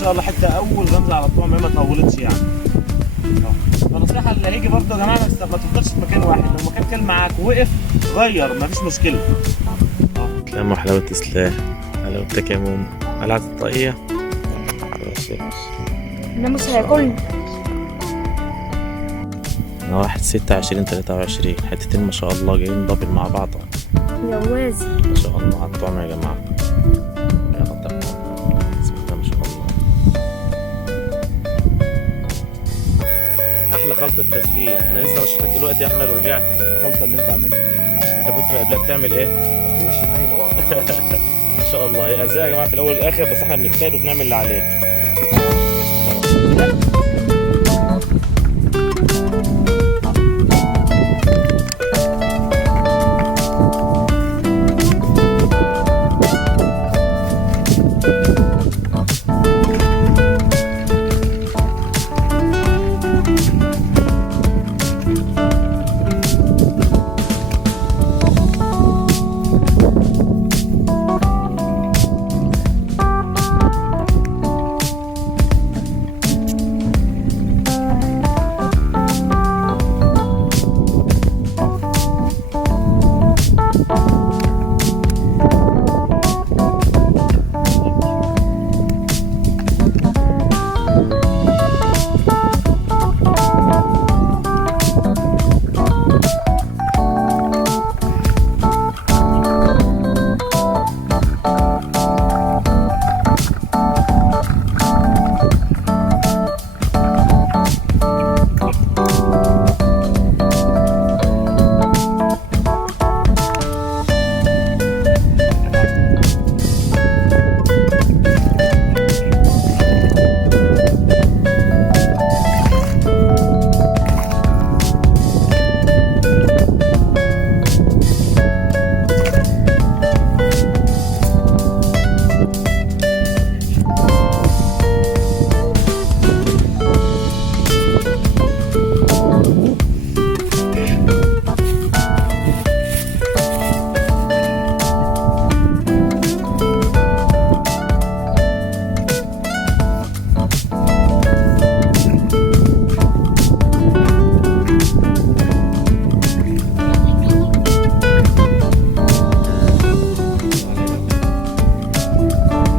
شاء الله، حتى اول غمزه على الطعم ما طولتش يعني. فالنصيحه اللي هيجي برضه يا جماعه ما تفضلش في مكان واحد، لو مكان كان معاك ووقف غير مفيش مشكله. تسلم حلاوة سلاح، حلاوتك يا موم. قلعت الطاقية. الناموس هياكلني. أنا 1/6/2023 حتتين ما شاء الله جايين دبل مع بعض. جوازي ما شاء الله على الطعم يا جماعة. يا رب بسم الله ما شاء الله. أحلى خلطة تسفيه. أنا لسه بشوفك دلوقتي يا أحمد ورجعت. الخلطه اللي انت عاملها أنت كنت قبلها بتعمل إيه؟ مفيش نايمه واقفه. ما شاء الله هي أرزاق يا جماعة في الأول والآخر، بس إحنا بنجتهد وبنعمل اللي عليه.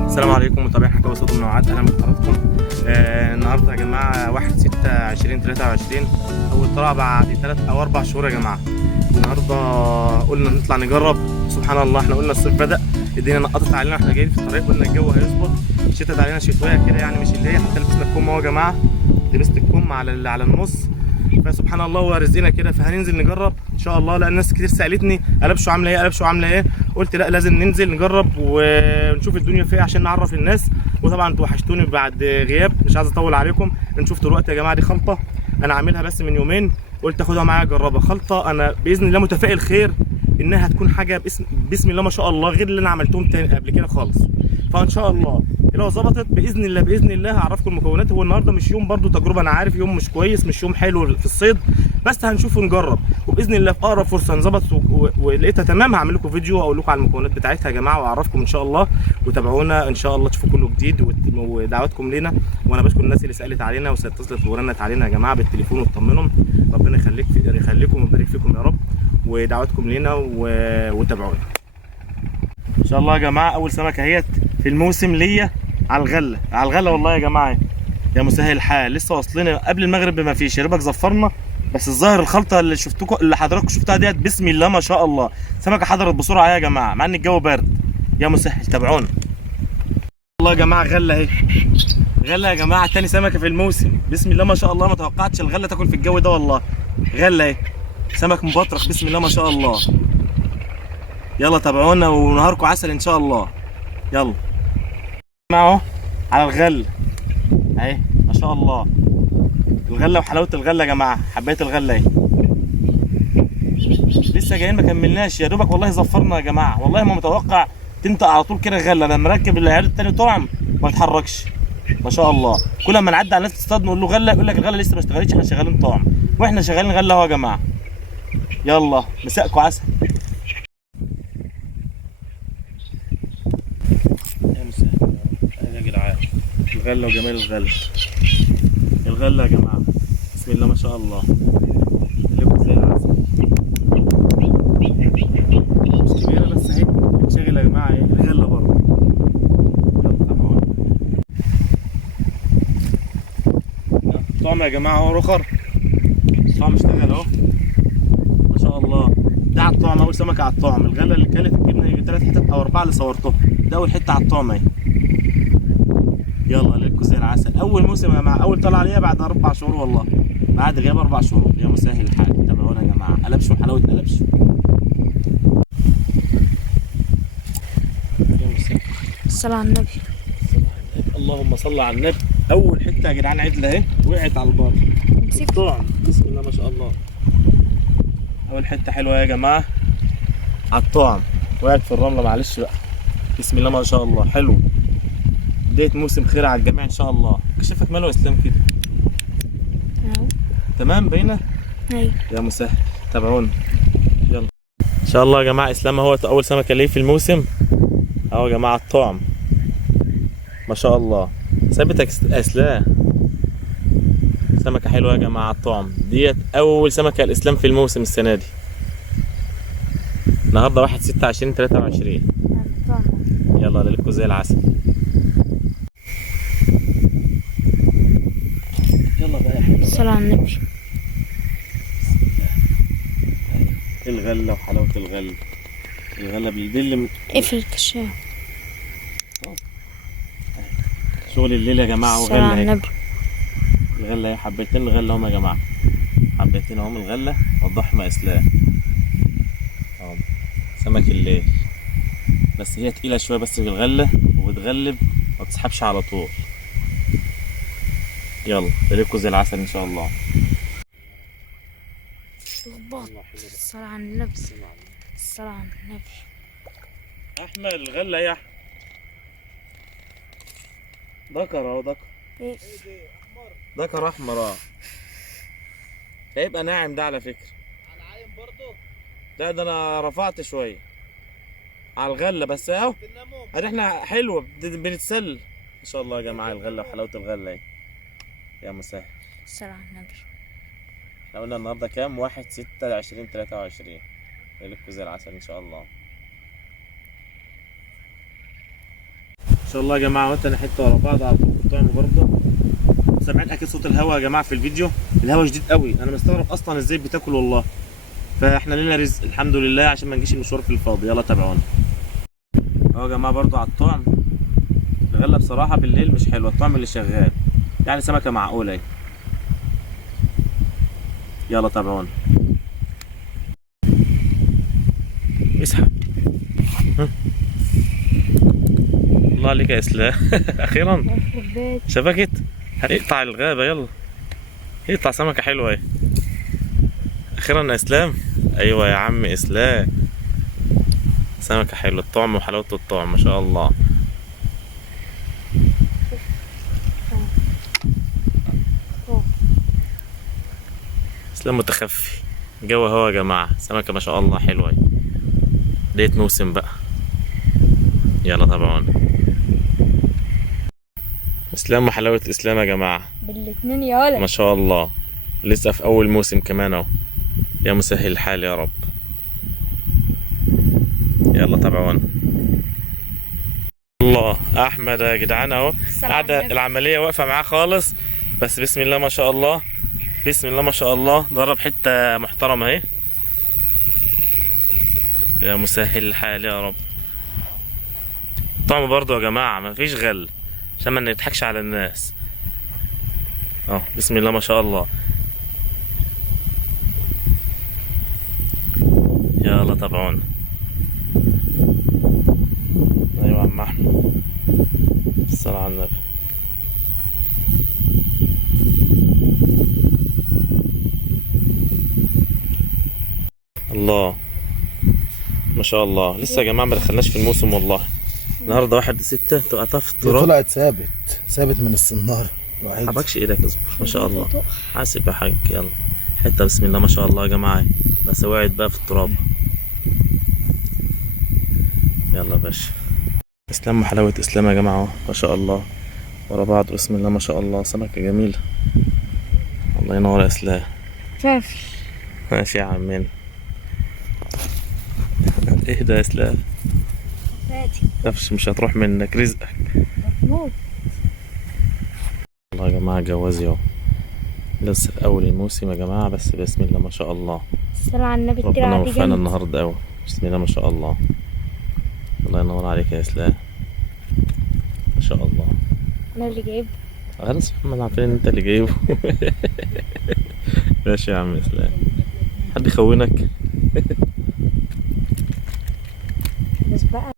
السلام عليكم متابعين حكاوي صوت المنوعات، اهلا بحضراتكم. النهارده يا جماعه 1/6/2023 اول طلعه بعد 3 أو 4 شهور يا جماعه. النهارده قلنا نطلع نجرب. سبحان الله احنا قلنا الصيف بدأ، الدنيا نقطت علينا واحنا جايين في الطريق، قلنا الجو هيظبط، شتت علينا شتويه كده يعني، مش اللي هي حتى لبسنا الكم اهو يا جماعه، لبست الكم على النص. فسبحان الله هو رزقنا كده، فهننزل نجرب ان شاء الله. لان ناس كتير سالتني قلبشو عامله ايه، قلبشو عامله ايه، قلت لا لازم ننزل نجرب ونشوف الدنيا فيها عشان نعرف الناس. وطبعا انتوا وحشتوني بعد غياب، مش عايز اطول عليكم. نشوف دلوقتي يا جماعه دي خلطه انا عاملها بس من يومين، قلت اخدها معايا اجربها. خلطه انا باذن الله متفائل خير انها هتكون حاجه بسم الله ما شاء الله غير اللي انا عملتهم تاني قبل كده خالص. فان شاء الله لو ظبطت باذن الله هعرفكم المكونات. هو النهارده مش يوم برضو تجربه، انا عارف يوم مش كويس، مش يوم حلو في الصيد، بس هنشوف ونجرب، وباذن الله في اقرب فرصه نظبط ولقيتها تمام هعمل لكم فيديو اقول لكم على المكونات بتاعتها يا جماعه واعرفكم ان شاء الله. وتابعونا ان شاء الله تشوفوا كله جديد، ودعواتكم لينا. وانا بشكر الناس اللي سالت علينا واتصلت ورنت علينا يا جماعه بالتليفون وتطمنهم. ربنا يخليكم ويبارك فيكم يا رب، ودعواتكم لينا وتابعونا ان شاء الله يا جماعه. اول سمكه اهيت في الموسم ليا على الغله والله يا جماعه، يا مسهل الحال. لسه واصلين قبل المغرب بما فيش، يا دوبك زفرنا، بس الظاهر الخلطه اللي حضراتكم شفتها ديت بسم الله ما شاء الله، سمكه حضرت بسرعه يا جماعه مع ان الجو بارد. يا مسهل تابعونا والله يا جماعه. غله اهي، غله يا جماعه، تاني سمكه في الموسم بسم الله ما شاء الله. ما توقعتش الغله تاكل في الجو ده والله. غله اهي، سمك مبطرخ بسم الله ما شاء الله. يلا تابعونا ونهاركم عسل ان شاء الله. يلا اهو على الغله اهي ما شاء الله. الغله وحلاوه الغله يا جماعه، حبيت الغله اهي. لسه جايين ما كملناش يا دوبك والله زفرنا يا جماعه. والله ما متوقع تنطق على طول كده غله. انا مركب العيال التاني طعم ما اتحركش ما شاء الله. كل ما نعدي على الناس تصطاد نقول له غله، يقول لك الغله لسه ما اشتغلتش، احنا شغالين طعم، واحنا شغالين غله اهو يا جماعه. يلا مساءكم عسل. يا مساء يا جدعان الغله وجمال الغله. الغله يا جماعه بسم الله ما شاء الله، لكم زي العسل. مش كبيره بس اهي بتشغل يا جماعه ايه الغله برضه. يلا تابعونا. طعم يا جماعه اهو رخر، الطعم اشتغل اهو ما شاء الله. ده على الطعم، اول سمكه على الطعم. الغله اللي كانت الجبنه يجي 3 حتت او 4 اللي صورتهم، ده اول حته على الطعم اهي. يلا ليلكوا زي العسل. اول موسم يا جماعه، اول طلع عليها بعد 4 شهور والله، بعد غياب 4 شهور. يا مسهل الحال، تابعونا يا جماعه. قلبشوا حلاوه قلبشوا. يا مسهل. الصلاة على النبي. اللهم صل على النبي. اول حته يا جدعان عدله اهي وقعت على البار. امسك. طعم بسم الله ما شاء الله. اول حته حلوه يا جماعه على الطعم، وقعت في الرمله معلش بقى. بسم الله ما شاء الله حلو. بدايه موسم خير على الجميع ان شاء الله. كشفك ماله اسلام كده اهو. تمام باينه. ايوه. يا مسهل تابعونا يلا ان شاء الله يا جماعه. اسلام هو اول سمكه ليه في الموسم اهو يا جماعه. الطعم ما شاء الله ثابت اسلام. سمكه حلوه يا جماعه على الطعم. ديت اول سمكه الاسلام في الموسم السنه دي. النهارده 1/6/2023. يلا ليلكوا زي العسل. يلا بقى يا حلوه. الصلاة على النبي. الغله وحلاوه الغله. الغله بيدل اقفل الكشاف. شغل الليل يا جماعه. الصلاة على وغله اهي. النبي. الغله اهي حبيتين الغله هم يا جماعه. حبيتين اهم الغله والضحمه اسلام اهو. سمك الليل بس هي تقيله شويه بس الغله، وبتغلب ما بتسحبش على طول. يلا ليلكوا زي العسل ان شاء الله. ضباط. الصلاة على النبي. الصلاة على النبي. احمد الغله يا احمد. ذكر اهو ذكر. ايه. ذكر احمر اه. هيبقى ناعم ده على فكره. على عايم برضه؟ لا ده انا رفعت شويه على الغله بس اهو. ادي احنا حلوه بنتسلى ان شاء الله يا جماعه. الغله وحلاوه الغله اهي. يا مسهل. الصلاة على النبي. احنا قلنا النهارده كام؟ 1/6/2023. ليلكوا زي العسل ان شاء الله. ان شاء الله يا جماعه. وانت حته ورا بعض على طول الطعم برضه. سامعين اكيد صوت الهواء يا جماعه في الفيديو. الهواء شديد قوي، انا مستغرب اصلا ازاي بتاكل والله. فاحنا لنا رزق الحمد لله عشان ما نجيش المشوار في الفاضي. يلا تابعونا اهو يا جماعه. برضه على الطعم. الغله بصراحه بالليل مش حلوه، الطعم اللي شغال يعني سمكه معقوله اهي. يلا تابعونا. اسحب. الله عليك يا اسلام. اخيرا شبكت. هنقطع الغابه يلا. يقطع سمكه حلوه اهي. اخيرا يا اسلام. ايوه يا عم اسلام. سمكه حلوه الطعم وحلاوه الطعم ما شاء الله. اسلام متخفي. جو هوا يا جماعه. سمكه ما شاء الله حلوه اهي. بدايه موسم بقى. يلا تابعونا. اسلام وحلاوه اسلام يا جماعه. بالاتنين يا ولد. ما شاء الله. لسه في اول موسم كمان اهو. يا مسهل الحال يا رب. يلا تابعونا. الله احمد يا جدعان اهو. قاعده العمليه واقفه معاه خالص بس بسم الله ما شاء الله. بسم الله ما شاء الله. ضرب حته محترمه اهي. يا مسهل الحال يا رب. طعمه برضه يا جماعه مفيش غل عشان ما نضحكش على الناس اهو. بسم الله ما شاء الله. يلا تابعونا. ايوه يا عم احمد. الصلاة على النبي. الله ما شاء الله. لسه يا جماعه ما دخلناش في الموسم والله. النهارده 1/6 تقطع في التراب. طلعت ثابت من السناره. حبكش ايدك اصبر. ما شاء الله. حاسب يا حاج. يلا حته بسم الله ما شاء الله يا جماعه. بس وقعت بقى في التراب. يلا يا باشا. اسلام وحلاوه اسلام يا جماعه ما شاء الله. ورا بعض. بسم الله ما شاء الله، سمكة جميلة. الله ينور يا اسلام. فافي. ماشي يا عمين. اهدى يا اسلام، فاتي. نفسي مش هتروح منك رزقك. موت. والله يا جماعة جوازي اهو، لسه في أول الموسم يا جماعة، بس بسم الله ما شاء الله. الصلاة على النبي. ربنا الترعة دي وفقنا جنب. النهاردة أوي. بسم الله ما شاء الله. الله ينور عليك يا اسلام، ما شاء الله. انا اللي جايب. خلاص محمد، عارفين ان انت اللي جايبه. ماشي يا عم اسلام، حد يخونك؟ بس بقى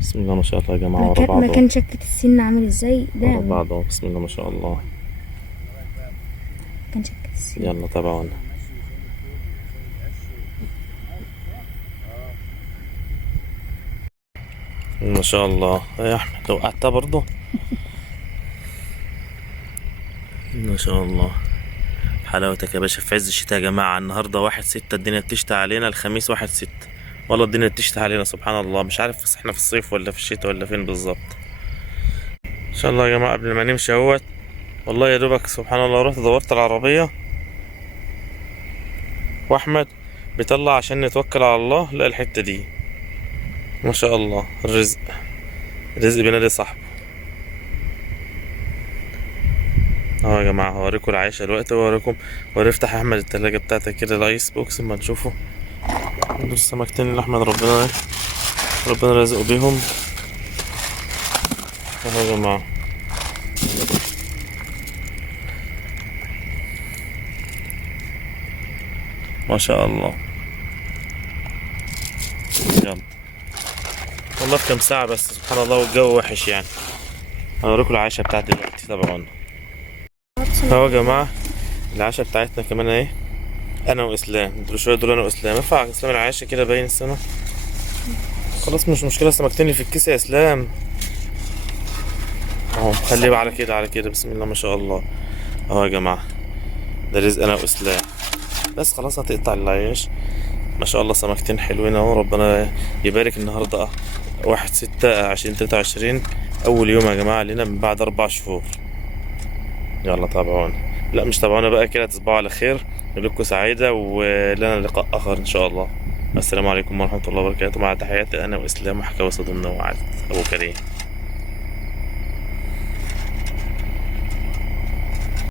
بسم الله ما شاء الله يا جماعة، ورا بعض مكان شكة السن عامل ازاي ده؟ ورا بعض اهو. بسم الله ما شاء الله. مكان شكة السن. يلا تابعونا. ما شاء الله يا احمد، وقعتها برضه. ما شاء الله، حلاوتك يا باشا في عز الشتاء يا جماعة. النهاردة 1/6، الدنيا بتشتي علينا. الخميس 1/6، والله الدنيا بتشتي علينا سبحان الله. مش عارف بس احنا في الصيف ولا في الشتاء ولا فين بالظبط. ان شاء الله يا جماعة قبل ما نمشي اهوت، والله يا دوبك سبحان الله رحت دورت العربية واحمد بيطلع عشان نتوكل على الله. لا الحتة دي ما شاء الله، الرزق بينادي صاحبه. اهو يا جماعة هوريكم العيشة دلوقتي، ونفتح احمد التلاجة بتاعتك كده، الايس بوكس اما نشوفه. دول السمكتين اللي احمد ربنا رازقه بيهم. اهو يا جماعة ما شاء الله. يلا والله في كام ساعة بس سبحان الله، والجو وحش يعني. هوريكم العيشة بتاعتي دلوقتي، تابعونا. اهو يا جماعة العشاء بتاعتنا كمان اهي، انا واسلام. دول شويه دول انا واسلام. ينفع اسلام العيشه كده باين السما؟ خلاص مش مشكله، سمكتين اللي في الكيس يا اسلام اهو. خليه على كده على كده. بسم الله ما شاء الله. اهو يا جماعه ده رزق انا واسلام. بس خلاص هتقطع العيش. ما شاء الله سمكتين حلوين اهو، ربنا يبارك. النهارده 1/6/2023، اول يوم يا جماعه لينا من بعد 4 شهور. يلا تابعونا. لا مش تابعونا بقى كده، تصبحوا على خير، لكم سعيدة، ولنا لقاء آخر إن شاء الله. السلام عليكم ورحمة الله وبركاته، مع تحياتي أنا وإسلام وحكاوي صدمنا وعد أبو كريم.